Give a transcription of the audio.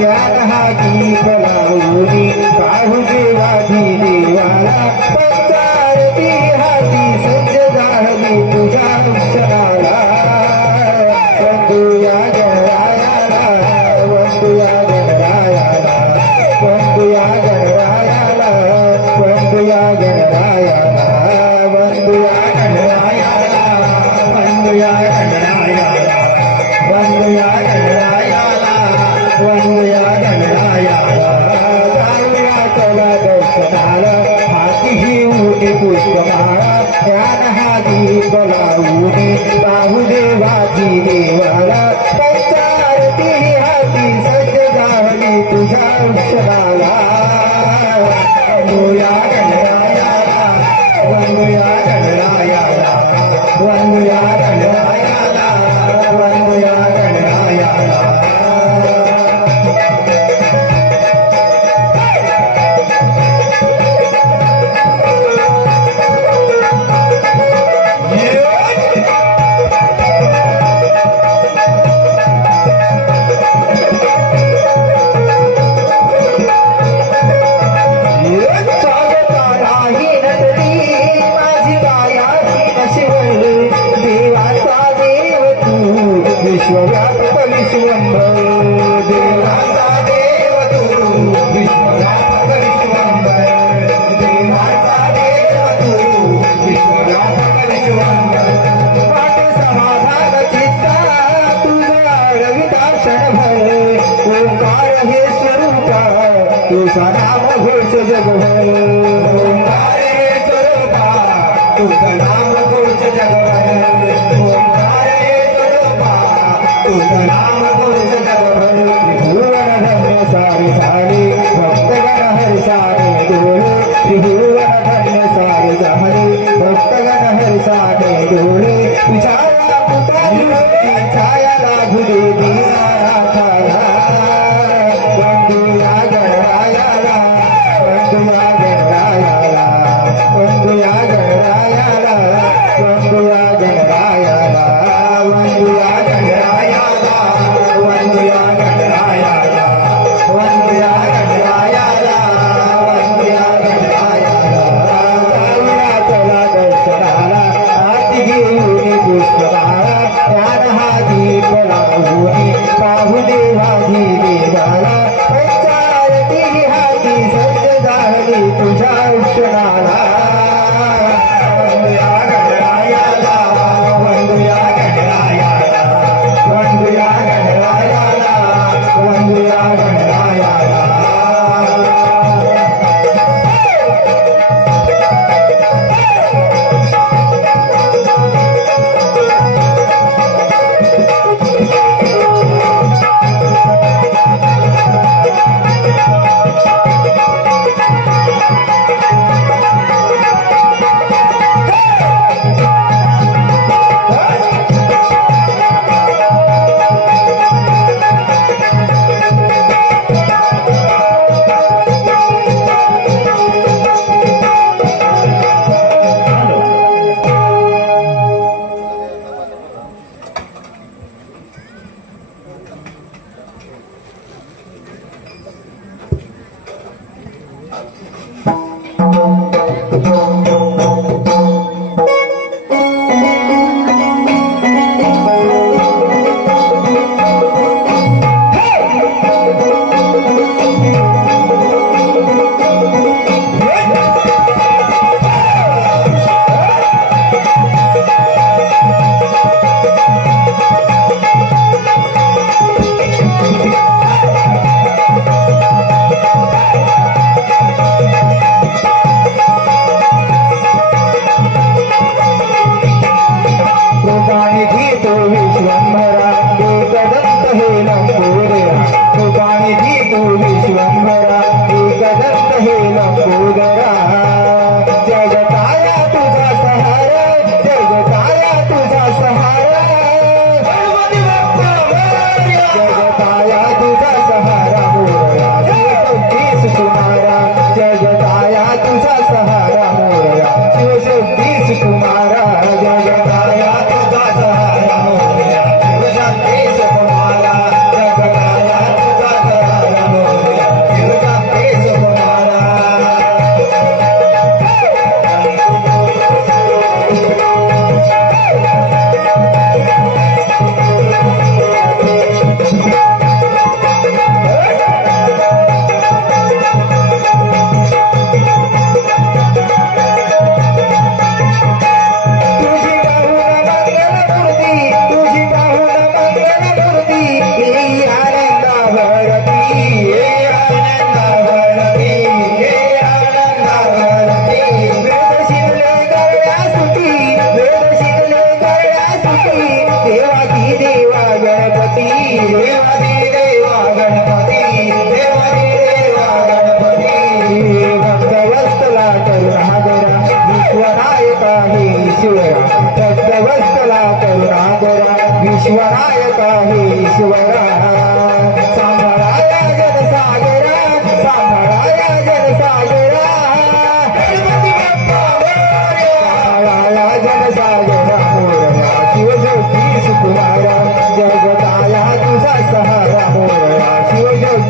ಗಾನ ಹಾಕಿ ಕಲಾವುನಿ बाहू देवाची देवा. विश्वव्याप परिश्वंभ देवाचा देव तू विश्वव्याप परिश्वंभ देवाचा देव तू विश्वव्याप परिश्वंभ पाठ समाधान चित्ता तुझा नाम घोष जगभर ओंकार नाम घोष जगभर Caralho! शिवराय काळी शिवराय सांभाळाय जनसागरा सांभाळाय जनसागरा सांभाळाया जनसागरा मोरया शिवज्योती सुकुमारा. जगताया तुझा सहारा मोरया शिवज्योती